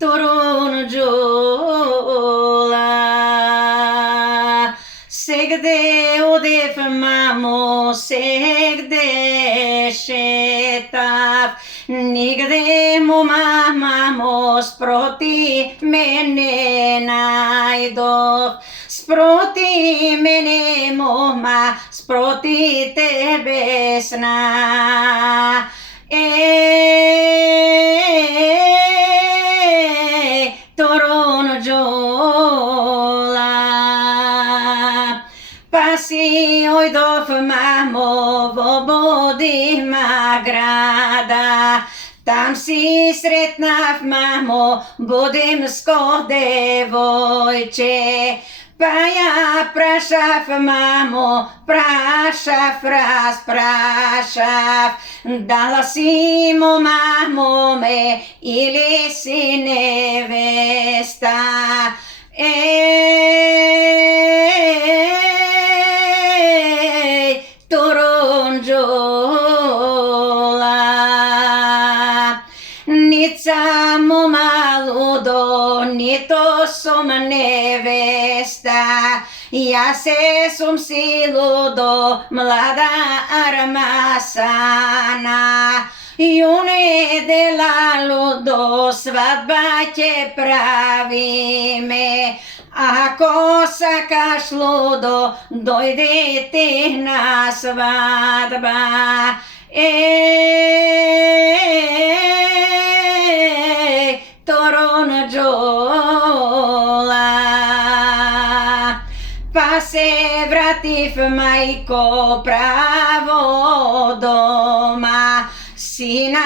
Turungiula, segde udef mamo, segde shetaf, nigde mumamamos proti menenaidov, sproti mene moma, sproti tebesna. Turungiula, pasi oidov mamo, vobodi magrada, tam si sretnav mamo, budem sko devojče. Pa ja prašav mamo, prašav, rasprašav, dala si mu mamo me ili si nevesta. Turungiula, nit sam maludo, nito som nevesta, ja se sum siludo, mlada armasana. June de la ludo, svadba će pravime, ako sakaš ludo, dojde ti na svadba. Turungiula, pa se vrativ majko pravo doma, sina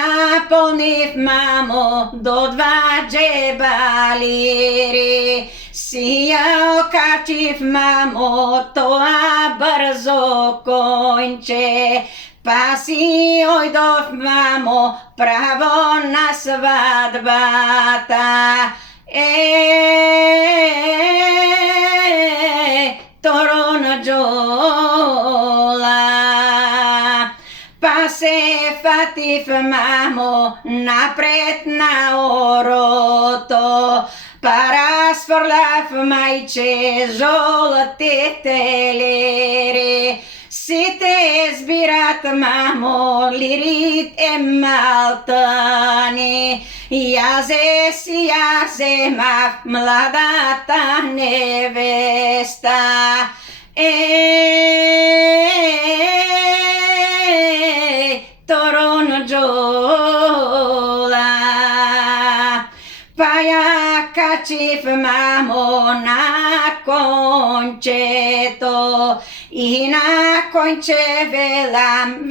polniv mamo do 2 džeba liri, sija okačiv mamo toa brzo konče, pa si ojdov mamo pravo na svadbata. Turungiula, pa se fativ mamo napred na oroto, pa rasforlav majče žolte teleri, si te zbirat mamo lirit emaltani, jaze mav mlada ta nevesta. Turungiula, pa ja kačiv mamo na končeto, i na konče velam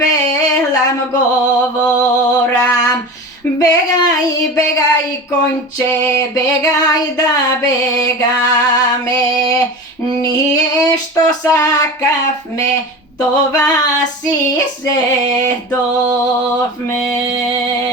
govoram, begaj konče, begaj da begame, nije što sakav me, to vas i sedov me.